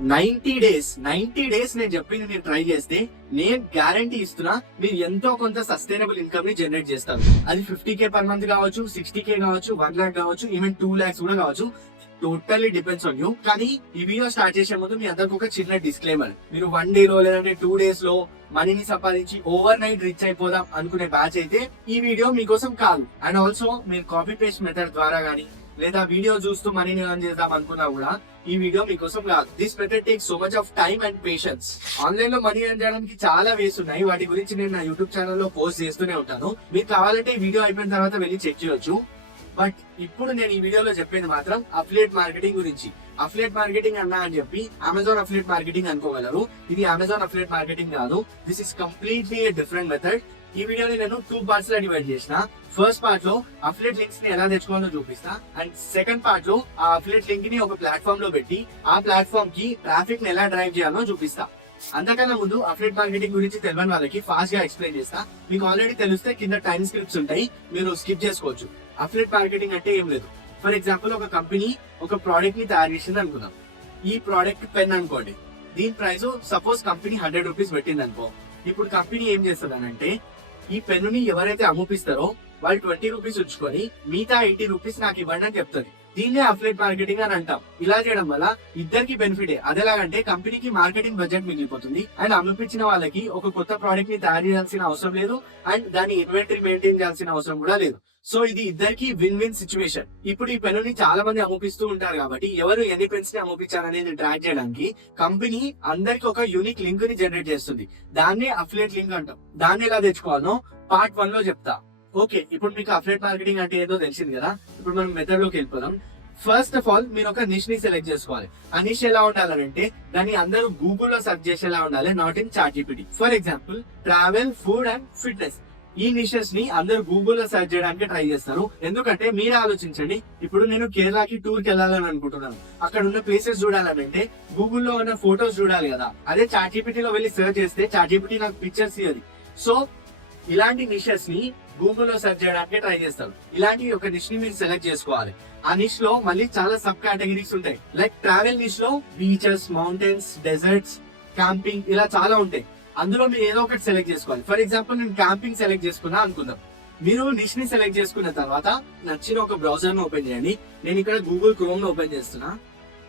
90 days నేను చెప్పింది మీరు ట్రై చేస్తే నేను గ్యారంటీ ఇస్తున్నా, మీరు ఎంతో కొంత సస్టైనబుల్ ఇన్కమ్ ని జనరేట్ చేస్తారు. అది 50K పర్ మంత్ కావచ్చు, 60K కావచ్చు, 1 lakh కావచ్చు, ఈవెన్ 2 lakhs కూడా కావచ్చు. Totally depends on you. కానీ ఈ వీడియో స్టార్ట్ చేసే ముందు మీ అందరికి ఒక చిన్న డిస్క్లైమర్. మీరు 1 day లో లేదంటే 2 days లో మనీని సంపాదించి ఓవర్ నైట్ రిచ్ అయిపోదాం అనుకునే బ్యాచ్ అయితే ఈ వీడియో మీకోసం కాదు. అండ్ ఆల్సో మీరు కాపీ పేస్ట్ మెథడ్ ద్వారా గానీ లేదా వీడియో చూస్తూ మనీని ఎర్న్ చేద్దాం అనుకున్నా కూడా ఈ వీడియో మీకోసం కాదు. This method take so much of time and patience. Online లో మనీ ఎర్న్ చేయడానికి చాలా వేస్ ఉన్నాయి. వాటి గురించి నేను నా యూట్యూబ్ ఛానల్లో పోస్ట్ చేస్తూనే ఉంటాను. మీరు కావాలంటే ఈ వీడియో అయిపోయిన తర్వాత వెళ్ళి చెక్ చేయొచ్చు. బట్ ఇప్పుడు నేను ఈ వీడియోలో చెప్పేది మాత్రం అఫిలియేట్ మార్కెటింగ్ గురించి. అఫిలియేట్ మార్కెటింగ్ అన్నా అని చెప్పి అమెజాన్ అఫిలియేట్ మార్కెటింగ్ అనుకోగలరు. ఇది అమెజాన్ అఫిలియేట్ మార్కెటింగ్ కాదు. This is completely different method. ఈ వీడియోని నేను 2 parts లో డివైడ్ చేసిన. ఫస్ట్ పార్ట్ లో అఫిలియేట్ లింక్స్ ని ఎలా తెచ్చుకోవాలో చూపిస్తా. అండ్ సెకండ్ పార్ట్ లో ఆ అఫిలియేట్ లింక్ ని ఒక ప్లాట్ఫామ్ లో పెట్టి ఆ ప్లాట్ఫామ్ కి ట్రాఫిక్ ని ఎలా డ్రైవ్ చేయాలో చూపిస్తా. అంతకన్నా ముందు అఫిలియేట్ మార్కెటింగ్ గురించి తెలియని వాళ్ళకి ఫాస్ట్ గా ఎక్స్ప్లెయిన్ చేస్తా. మీకు ఆల్రెడీ తెలిస్తే కింద టైం స్క్రిప్ట్స్ ఉంటాయి, మీరు స్కిప్ చేసుకోవచ్చు. అఫిలియేట్ మార్కెటింగ్ అంటే ఏం లేదు. ఫర్ ఎగ్జాంపుల్ ఒక కంపెనీ ఒక ప్రోడక్ట్ ని తయారు చేసింది అనుకుందాం. ఈ ప్రోడక్ట్ పెన్ అనుకోండి. దీని ప్రైస్ సపోజ్ కంపెనీ 100 rupees పెట్టింది అనుకో. ఇప్పుడు కంపెనీ ఏం చేస్తుంది అంటే ఈ పెన్నుని ఎవరైతే అమ్ముపిస్తారో వాళ్ళు 20 rupees ఉంచుకొని మిగతా 80 rupees నాకు ఇవ్వండి అని చెప్తుంది. దీన్నే అఫిలియేట్ మార్కెటింగ్ అని అంటాం. ఇలా చేయడం వల్ల ఇద్దరికి బెనిఫిటే. అదేలాగంటే కంపెనీకి మార్కెటింగ్ బడ్జెట్ మిగిలిపోతుంది అండ్ అమ్ముపించిన వాళ్ళకి ఒక కొత్త ప్రోడక్ట్ ని తయారు చేయాల్సిన అవసరం లేదు అండ్ దాని ఇన్వెంటరీ మెయింటైన్ చేయాల్సిన అవసరం కూడా లేదు. సో ఇది ఇద్దరికి విన్ విన్ సిచ్యువేషన్. ఇప్పుడు ఈ పెన్నుని చాలా మంది అమ్ముపిస్తూ ఉంటారు కాబట్టి ఎవరు ఎన్ని పెన్స్ ని అమ్ముపించారనేది ట్రాక్ చేయడానికి కంపెనీ అందరికి ఒక యూనిక్ లింక్ ని జనరేట్ చేస్తుంది. దాన్నే అఫిలియేట్ లింక్ అంటాం. దాన్ని ఎలా తెచ్చుకోవాలో పార్ట్ 1 లో చెప్తా. ఓకే, ఇప్పుడు మీకు అఫిలియేట్ మార్కెటింగ్ అంటే ఏదో తెలిసింది కదా. ఇప్పుడు మనం మెథడ్ లోకి వెళ్ళిపోదాం. ఫస్ట్ ఆఫ్ ఆల్ మీరు ఒక నిష్ ని సెలెక్ట్ చేసుకోవాలి. ఆ నిష్ ఎలా ఉండాలంటే దాన్ని అందరూ గూగుల్లో సెర్చ్ చేసేలా ఉండాలి, not in ChatGPT. For example travel, food and fitness. ఈ నిషెస్ ని అందరూ గూగుల్లో సెర్చ్ చేయడానికి ట్రై చేస్తారు. ఎందుకంటే మీరు ఆలోచించండి, ఇప్పుడు నేను కేరళకి టూర్ కి వెళ్ళాలని అనుకుంటున్నాను. అక్కడ ఉన్న ప్లేసెస్ చూడాలంటే గూగుల్లో ఉన్న ఫోటోస్ చూడాలి కదా. అదే చాట్‌జిపిటిలో వెళ్ళి సెర్చ్ చేస్తే చాట్‌జిపిటి నాకు పిక్చర్స్ ఇవ్వదు. సో ఇలాంటి నిషెస్ ని గూగుల్లో సెర్చ్ చేయడానికి ట్రై చేస్తారు. ఇలాంటి ఒక నిష్ ని మీరు సెలెక్ట్ చేసుకోవాలి. ఆ నిష్ లో మళ్ళీ చాలా సబ్ కేటగిరీస్ ఉంటాయి. లైక్ ట్రావెల్ నిష్ లో బీచెస్, మౌంటైన్స్, డెజర్ట్స్, క్యాంపింగ్ ఇలా చాలా ఉంటాయి. అందులో మీరు ఏదో ఒకటి సెలెక్ట్ చేసుకోవాలి. ఫర్ ఎగ్జాంపుల్ నేను క్యాంపింగ్ సెలెక్ట్ చేసుకున్నా అనుకుందాం. మీరు నిష్ ని సెలెక్ట్ చేసుకున్న తర్వాత నచ్చిన ఒక బ్రౌజర్ ను ఓపెన్ చేయండి. నేను ఇక్కడ గూగుల్ క్రోమ్ ను ఓపెన్ చేస్తున్నా.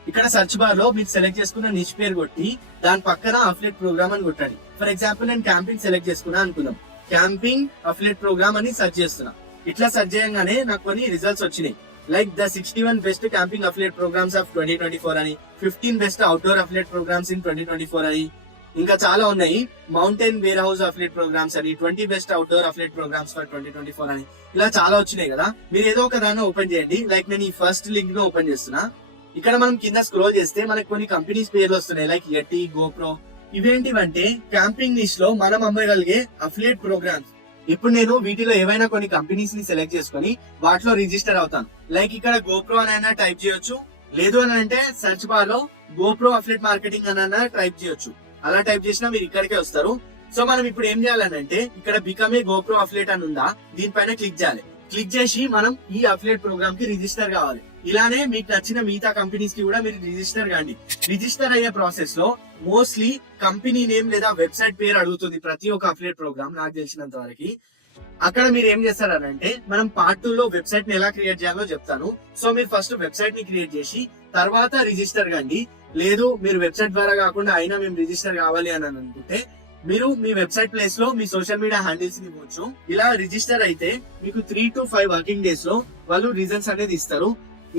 ఇక్కడ సర్చ్ బార్ లో మీరు సెలెక్ట్ చేసుకున్న నిష్ పేరు కొట్టి దాని పక్కన అఫిలియేట్ ప్రోగ్రామ్ అని కొట్టండి. ఫర్ ఎగ్జాంపుల్ నేను క్యాంపింగ్ సెలెక్ట్ చేసుకున్నా అనుకుందాం. క్యాంపింగ్ అఫిలియేట్ ప్రోగ్రామ్ అని సెర్చ్ చేస్తున్నా. ఇట్లా సెర్చ్ చేయగానే నాకు కొన్ని రిజల్ట్స్ వచ్చినాయి. Like the 61 best camping affiliate programs of 2024 అని, 15 best outdoor affiliate programs in 2024 అని, ఇంకా చాలా ఉన్నాయి. Mountain warehouse affiliate programs అని, 20 best outdoor affiliate programs for 2024 అని, ఇలా చాలా వచ్చినాయి కదా. మీరు ఏదో ఒక దాన్ని ఓపెన్ చేయండి. లైక్ నేను ఈ ఫస్ట్ లింక్ ను ఓపెన్ చేస్తున్నా. ఇక్కడ మనం కింద స్క్రోల్ చేస్తే మనకి కొన్ని కంపెనీస్ పేర్లు వస్తున్నాయి. Like Yeti, GoPro. ఇవేంటివంటే క్యాంపింగ్ నిష్ లో మనం అమ్మగలిగే అఫిలియేట్ ప్రోగ్రామ్స్. ఇప్పుడు నేను వీటిలో ఏవైనా కొన్ని కంపెనీస్ ని సెలెక్ట్ చేసుకుని వాటిలో రిజిస్టర్ అవుతాను. లైక్ ఇక్కడ గోప్రో అని టైప్ చేయొచ్చు, లేదు అని అంటే సెర్చ్ బార్ లో గోప్రో అఫిలియేట్ మార్కెటింగ్ అని టైప్ చేయొచ్చు. అలా టైప్ చేసినా మీరు ఇక్కడికే వస్తారు. సో మనం ఇప్పుడు ఏం చేయాలంటే ఇక్కడ బికమ్ ఏ గోప్రో అఫిలియేట్ అని ఉందా, దీనిపైన క్లిక్ చేయాలి. క్లిక్ చేసి మనం ఈ అఫిలియేట్ ప్రోగ్రామ్ కి రిజిస్టర్ కావాలి. ఇలానే మీకు నచ్చిన మిగతా కంపెనీస్ కి కూడా మీరు రిజిస్టర్ కాండి. రిజిస్టర్ అయ్యే ప్రాసెస్ లో మోస్ట్లీ కంపెనీ నేమ్ లేదా వెబ్సైట్ పేరు అడుగుతుంది ప్రతి ఒక్క అఫిలియేట్ ప్రోగ్రామ్ నాకు తెలిసినంత వరకు. అక్కడ మీరు ఏం చేస్తారంటే మనం పార్ట్ 2 లో వెబ్సైట్ ని ఎలా క్రియేట్ చేయాలో చెప్తాను. సో మీరు ఫస్ట్ వెబ్సైట్ ని క్రియేట్ చేసి తర్వాత రిజిస్టర్ కండి. లేదు మీరు వెబ్సైట్ ద్వారా కాకుండా అయినా మేము రిజిస్టర్ కావాలి అని అనుకుంటే మీరు మీ వెబ్సైట్ ప్లేస్ లో మీ సోషల్ మీడియా హ్యాండిల్స్ ని ఇవ్వచ్చు. ఇలా రిజిస్టర్ అయితే మీకు 3 to 5 వర్కింగ్ డేస్ లో వాళ్ళు రిజల్ట్స్ అనేది ఇస్తారు.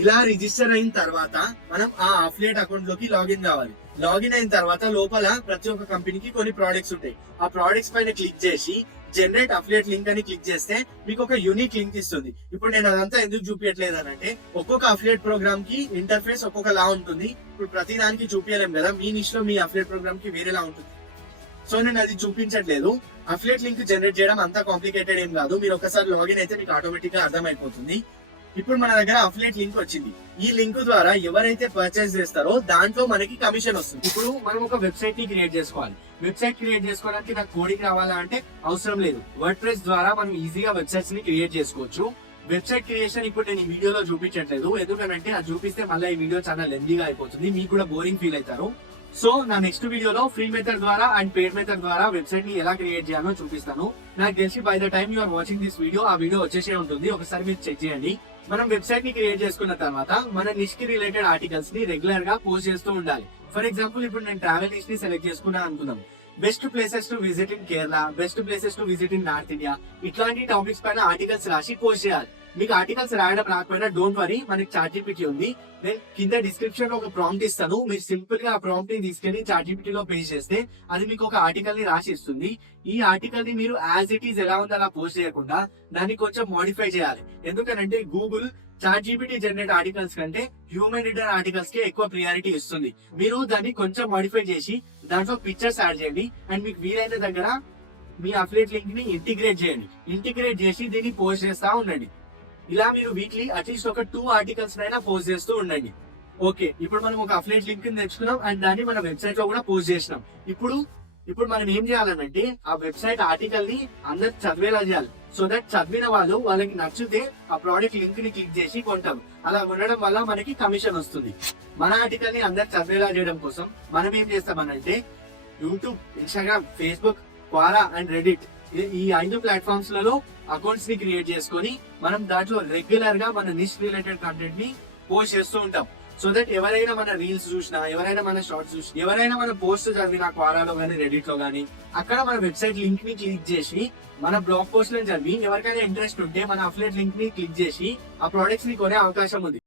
ఇలా రిజిస్టర్ అయిన తర్వాత మనం ఆ అఫిలియేట్ అకౌంట్ లోకి లాగిన్ కావాలి. లాగిన్ అయిన తర్వాత లోపల ప్రతి ఒక్క కంపెనీకి కొన్ని ప్రోడక్ట్స్ ఉంటాయి. ఆ ప్రోడక్ట్స్ పైన క్లిక్ చేసి జనరేట్ అఫిలియేట్ లింక్ అని క్లిక్ చేస్తే మీకు ఒక యూనిక్ లింక్ ఇస్తుంది. ఇప్పుడు నేను అదంతా ఎందుకు చూపించట్లేదు అంటే ఒక్కొక్క అఫిలియేట్ ప్రోగ్రామ్ కి ఇంటర్ఫేస్ ఒక్కొక్కలా ఉంటుంది. ఇప్పుడు ప్రతి దానికి చూపించలేం కదా. మీ నిష్ లో మీ అఫిలియేట్ ప్రోగ్రామ్ కి వేరేలా ఉంటుంది. సో నేను అది చూపించట్లేదు. అఫిలియేట్ లింక్ జనరేట్ చేయడం అంత కాంప్లికేటెడ్ ఏం కాదు. మీరు ఒకసారి లాగిన్ అయితే మీకు ఆటోమేటిక్ గా అర్థమైపోతుంది. ఇప్పుడు మన దగ్గర అఫిలియేట్ లింక్ వచ్చింది. ఈ లింక్ ద్వారా ఎవరైతే పర్చేస్ చేస్తారో దాంట్లో మనకి కమిషన్ వస్తుంది. ఇప్పుడు మనం ఒక వెబ్సైట్ ని క్రియేట్ చేసుకోవాలి. వెబ్సైట్ క్రియేట్ చేసుకోవడానికి నాకు కోడింగ్ రావాలా అంటే అవసరం లేదు. వర్డ్ ప్రెస్ ద్వారా మనం ఈజీగా వెబ్సైట్స్ ని క్రియేట్ చేసుకోవచ్చు. వెబ్సైట్ క్రియేషన్ ఇప్పుడు నేను ఈ వీడియోలో చూపించట్లేదు, ఎందుకంటే అది చూపిస్తే మళ్ళీ ఈ వీడియో చాలా లెందీగా అయిపోతుంది, మీకు కూడా బోరింగ్ ఫీల్ అవుతారు. సో నా నెక్స్ట్ వీడియోలో ఫ్రీ మెథడ్ ద్వారా అండ్ పేడ్ మెథడ్ ద్వారా వెబ్సైట్ ని ఎలా క్రియేట్ చేయాలో చూపిస్తాను. నాకు తెలిసి by the time you are watching this video ఆ వీడియో వచ్చేసే ఉంటుంది, ఒకసారి మీరు చెక్ చేయండి. మనం వెబ్సైట్ ని క్రియేట్ చేసుకున్న తర్వాత మన నిష్ కి రిలేటెడ్ ఆర్టికల్స్ ని రెగ్యులర్ గా పోస్ట్ చేస్తూ ఉండాలి. ఫర్ ఎగ్జాంపుల్ ఇప్పుడు నేను ట్రావెల్ నిష్ ని సెలెక్ట్ చేసుకున్నా అనుకుందాం. Best places to visit in Kerala, best places to visit in north India, ఇట్లాంటి టాపిక్స్ పైన ఆర్టికల్స్ రాసి పోస్ట్ చేయాలి. మీకు ఆర్టికల్స్ రాయడం రాకపోయినా డోంట్ వరీ, మనకి ChatGPT ఉంది. నేను కింద డిస్క్రిప్షన్ లో ఒక ప్రాంప్ట్ ఇస్తాను, మీరు సింపుల్ గా ఆ ప్రాంప్ట్ ని తీసుకెళ్లి ChatGPT లో పేస్ట్ చేస్తే అది మీకు ఒక ఆర్టికల్ ని రాసి ఇస్తుంది. ఈ ఆర్టికల్ ని మీరు యాజ్ ఇట్ ఈస్ ఎలా ఉందో అలా పోస్ట్ చేయకుండా దాన్ని కొంచెం మోడిఫై చేయాలి. ఎందుకంటే గూగుల్ ChatGPT జనరేట్ ఆర్టికల్స్ కంటే హ్యూమన్ రిటర్న్ ఆర్టికల్స్ కి ఎక్కువ ప్రియారిటీ ఇస్తుంది. మీరు దాన్ని కొంచెం మోడిఫై చేసి దాంట్లో పిక్చర్స్ యాడ్ చేయండి అండ్ మీకు వీలైన దగ్గర మీ అఫిలియేట్ లింక్ ని ఇంటిగ్రేట్ చేయండి. ఇంటిగ్రేట్ చేసి దీన్ని పోస్ట్ చేస్తా ఉండండి. ఇలా మీరు వీక్లీ అట్లీస్ట్ ఒక 2 ఆర్టికల్స్ అయినా పోస్ట్ చేస్తూ ఉండండి. ఓకే, ఇప్పుడు మనం ఒక అఫిలియేట్ లింక్ తెచ్చుకున్నాం అండ్ దాన్ని మన వెబ్సైట్ లో కూడా పోస్ట్ చేసినాం. ఇప్పుడు మనం ఏం చేయాలనంటే ఆ వెబ్సైట్ ఆర్టికల్ ని అందరు చదివేలా చేయాలి. సో దట్ చదివిన వాళ్ళు వాళ్ళకి నచ్చితే ఆ ప్రోడక్ట్ లింక్ ని క్లిక్ చేసి కొంటారు. అలా ఉండడం వల్ల మనకి కమిషన్ వస్తుంది. మన ఆర్టికల్ ని అందరు చదివేలా చేయడం కోసం మనం ఏం చేస్తామనంటే YouTube, Instagram, Facebook, Quora and Reddit ఈ 5 ప్లాట్ఫామ్స్ లలో అకౌంట్స్ ని క్రియేట్ చేసుకొని మనం దాంట్లో రెగ్యులర్ గా మన నిష్ రిలేటెడ్ కంటెంట్ ని పోస్ట్ చేస్తూ ఉంటాం. సో దట్ ఎవరైనా మన రీల్స్ చూసినా, ఎవరైనా మన షార్ట్స్ చూసినా, ఎవరైనా మన పోస్ట్ చదివిన క్వారాలో గానీ రెడిట్ లో గానీ అక్కడ మన వెబ్సైట్ లింక్ ని క్లిక్ చేసి మన బ్లాగ్ పోస్ట్ లను చదివి ఎవరికైనా ఇంట్రెస్ట్ ఉంటే మన అఫిలియేట్ లింక్ ని క్లిక్ చేసి ఆ ప్రొడక్ట్స్ ని కొనే అవకాశం ఉంది.